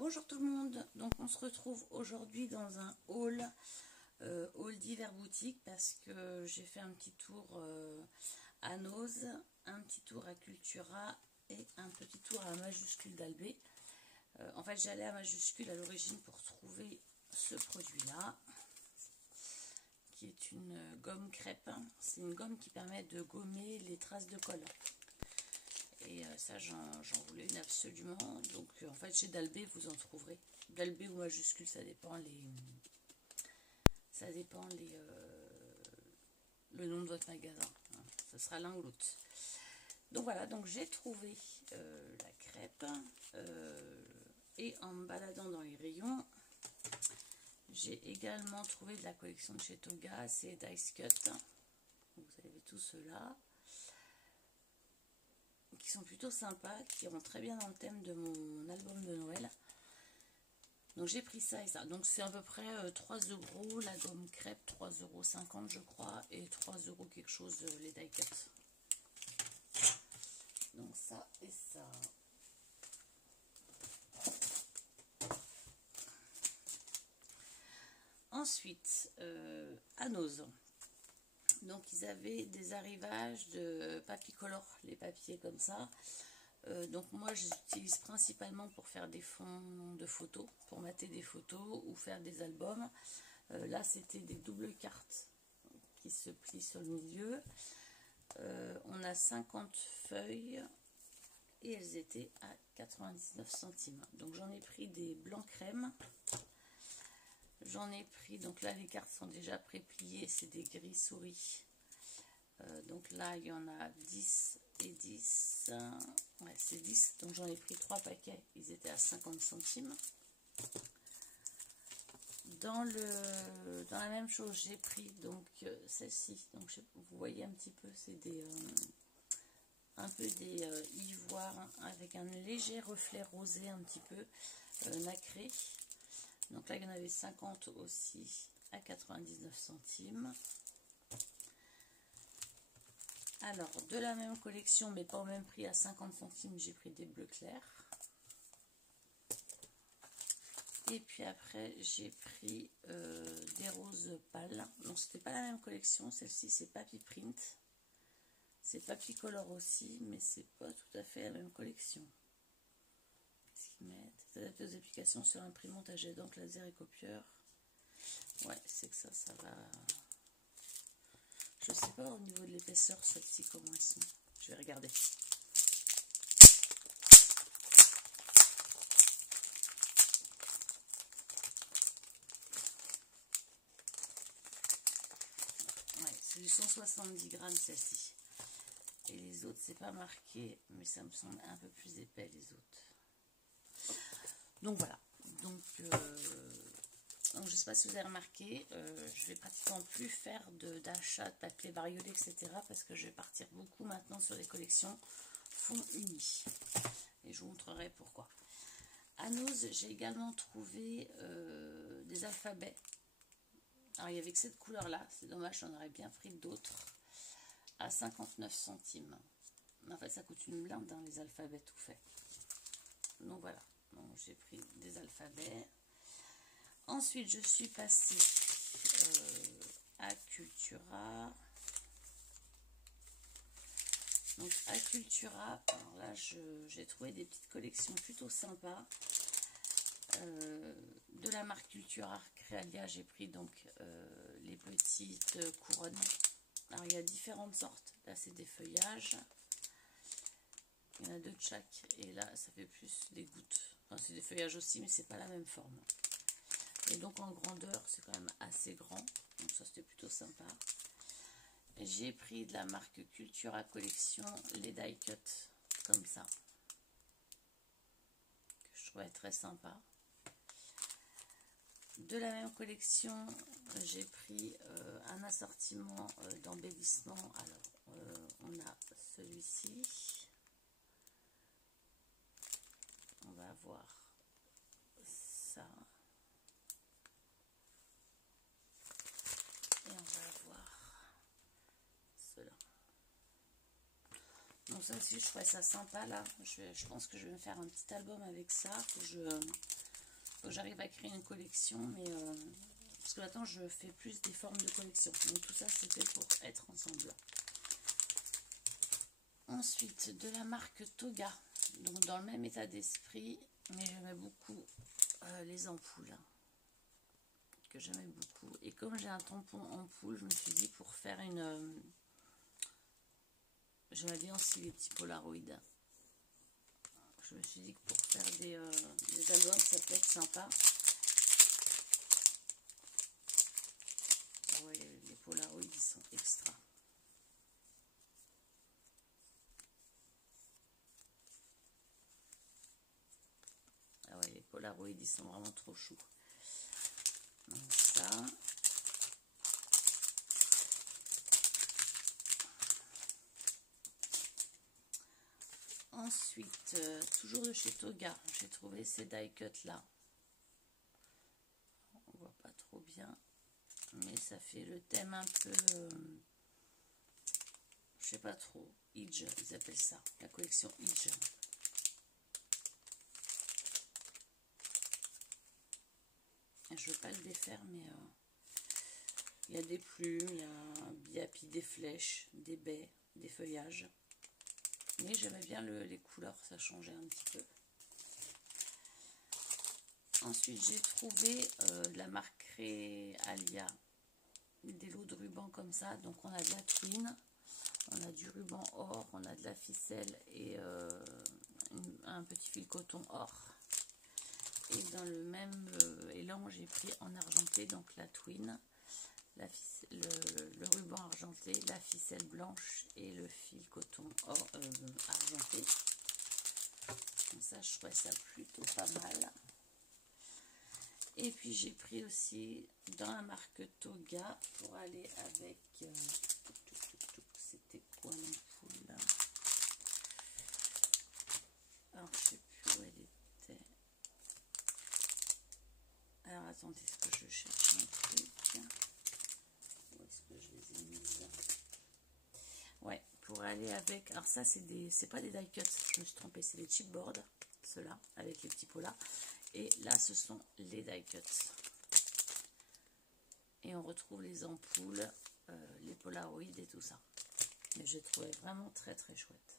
Bonjour tout le monde, donc on se retrouve aujourd'hui dans un haul, d'hiver boutique parce que j'ai fait un petit tour à Nose, un petit tour à Cultura et un petit tour à Majuscule d'Albé. En fait j'allais à Majuscule à l'origine pour trouver ce produit là qui est une gomme crêpe. C'est une gomme qui permet de gommer les traces de colle. Et ça j'en voulais une absolument, donc en fait chez Dalbé vous en trouverez, Dalbé ou Majuscule, ça dépend le nom de votre magasin, hein. Ce sera l'un ou l'autre. Donc voilà, donc j'ai trouvé la crêpe et en me baladant dans les rayons, j'ai également trouvé de la collection de chez Toga, c'est Dice Cut, vous avez tout cela qui sont plutôt sympas, qui rentrent très bien dans le thème de mon album de Noël. Donc j'ai pris ça et ça. Donc c'est à peu près 3 € la gomme crêpe, 3,50 € je crois, et 3 € quelque chose les die cut. Donc ça et ça. Ensuite, à Nose. Donc ils avaient des arrivages de Papicolor, les papiers comme ça. Donc moi j'utilise principalement pour faire des fonds de photos, pour mater des photos ou faire des albums. Là c'était des doubles cartes qui se plient sur le milieu. On a 50 feuilles et elles étaient à 99 centimes. Donc j'en ai pris des blancs crème. J'en ai pris, donc là les cartes sont déjà pré-pliées, c'est des gris souris. Donc là il y en a 10 et 10. Ouais, c'est 10. Donc j'en ai pris 3 paquets, ils étaient à 50 centimes. Dans la même chose, j'ai pris donc celle-ci. Donc vous voyez un petit peu, c'est un peu des ivoires avec un léger reflet rosé, un petit peu nacré. Donc là, il y en avait 50 aussi à 99 centimes. Alors, de la même collection, mais pas au même prix, à 50 centimes, j'ai pris des bleus clairs. Et puis après, j'ai pris des roses pâles. Donc, c'était pas la même collection. Celle-ci, c'est Papy Print. C'est Papy Color aussi, mais c'est pas tout à fait la même collection. S'adapter aux applications sur imprimante à jet d'encre, laser et copieur. Ouais, c'est que ça va. Je sais pas au niveau de l'épaisseur, celles-ci, comment elles sont. Je vais regarder. Ouais, c'est du 170 grammes celle-ci. Et les autres, c'est pas marqué, mais ça me semble un peu plus épais les autres. Donc voilà, donc je ne sais pas si vous avez remarqué, je vais pratiquement plus faire d'achat de papier bariolé, etc. parce que je vais partir beaucoup maintenant sur les collections fonds unis. Et je vous montrerai pourquoi. À Nose, j'ai également trouvé des alphabets. Alors il n'y avait que cette couleur-là, c'est dommage, j'en aurais bien pris d'autres. À 59 centimes. En fait, ça coûte une blinde dans les alphabets tout fait. Donc voilà. Donc j'ai pris des alphabets. Ensuite je suis passée à Cultura. Donc à Cultura, alors là j'ai trouvé des petites collections plutôt sympas. De la marque Cultura Créalia, j'ai pris donc les petites couronnes. Alors il y a différentes sortes. Là c'est des feuillages. Il y en a 2 de chaque. Et là ça fait plus des gouttes. Enfin, c'est des feuillages aussi, mais c'est pas la même forme. Et donc en grandeur, c'est quand même assez grand. Donc ça, c'était plutôt sympa. J'ai pris de la marque Cultura Collection les die cut comme ça, que je trouvais très sympa. De la même collection, j'ai pris un assortiment d'embellissement. Alors, on a celui-ci. On va avoir ça. Et on va avoir cela. Donc ça aussi, je trouvais ça sympa là. Je pense que je vais me faire un petit album avec ça. Faut que Faut que j'arrive à créer une collection, mais parce que maintenant je fais plus des formes de collection. Donc tout ça c'était pour être ensemble. Ensuite de la marque Toga, donc dans le même état d'esprit, mais j'aimais beaucoup les ampoules, que j'aimais beaucoup. Et comme j'ai un tampon ampoule, je me suis dit pour faire une... j'aimais bien aussi les petits polaroïdes. Je me suis dit que pour faire des albums, ça peut être sympa. Ah ouais, les polaroïdes, ils sont extra. Ah ouais, les polaroïdes, ils sont vraiment trop choux. Donc ça... Ensuite, toujours de chez Toga, j'ai trouvé ces die cuts là. On voit pas trop bien, mais ça fait le thème un peu, je sais pas trop, Idge, ils appellent ça, la collection Idge. Je veux pas le défaire, mais il y a des plumes, il y a des flèches, des baies, des feuillages. Mais j'aimais bien les couleurs, ça changeait un petit peu. Ensuite, j'ai trouvé de la marque Realia des lots de ruban comme ça. Donc, on a de la twin, on a du ruban or, on a de la ficelle et un petit fil coton or. Et dans le même élan, j'ai pris en argenté, donc la twin, le ruban argenté, la ficelle blanche et le fil coton argenté. Donc ça, je trouvais ça plutôt pas mal. Et puis j'ai pris aussi dans la marque Toga pour aller avec... c'était quoi l'ampoule là? Alors je sais plus où elle était. Alors attendez, est-ce que je cherche un truc? Où est-ce que je les ai mises? Ouais, pour aller avec... Alors ça c'est pas des die cuts, je me suis trompée, c'est des chipboards, ceux-là, avec les petits pots-là. Et là, ce sont les die cuts. Et on retrouve les ampoules, les polaroïdes et tout ça. Mais j'ai trouvé vraiment très très chouette.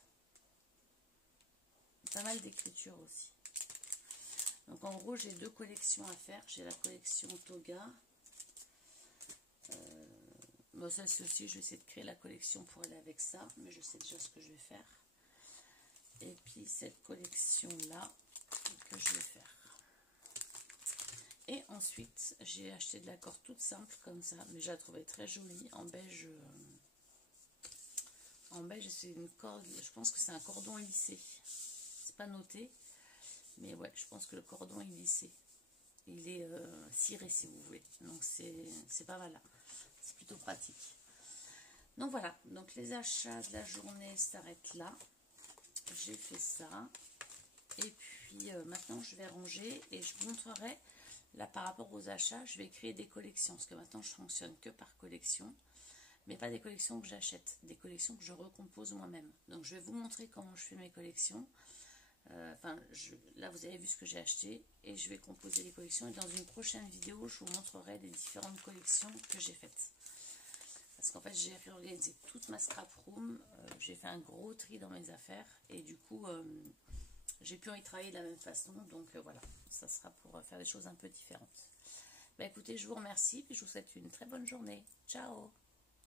Pas mal d'écriture aussi. Donc en gros, j'ai deux collections à faire. J'ai la collection Toga. Bon, ça c'est aussi, je vais essayer de créer la collection pour aller avec ça. Mais je sais déjà ce que je vais faire. Et puis cette collection-là que je vais faire. Et ensuite, j'ai acheté de la corde toute simple comme ça, mais je la trouvais très jolie en beige. En beige, c'est une corde, je pense que c'est un cordon lissé. C'est pas noté, mais ouais, je pense que le cordon est lissé. Il est ciré si vous voulez, donc c'est pas mal là. C'est plutôt pratique. Donc voilà, donc les achats de la journée s'arrêtent là. J'ai fait ça. Et puis maintenant, je vais ranger et je vous montrerai. Là, par rapport aux achats, je vais créer des collections, parce que maintenant, je fonctionne que par collection, mais pas des collections que j'achète, des collections que je recompose moi-même. Donc, je vais vous montrer comment je fais mes collections. Là, vous avez vu ce que j'ai acheté, et je vais composer les collections. Et dans une prochaine vidéo, je vous montrerai les différentes collections que j'ai faites. Parce qu'en fait, j'ai réorganisé toute ma scrap room, j'ai fait un gros tri dans mes affaires, et du coup... j'ai pu y travailler de la même façon, donc voilà, ça sera pour faire des choses un peu différentes. Bah écoutez, je vous remercie, et je vous souhaite une très bonne journée. Ciao!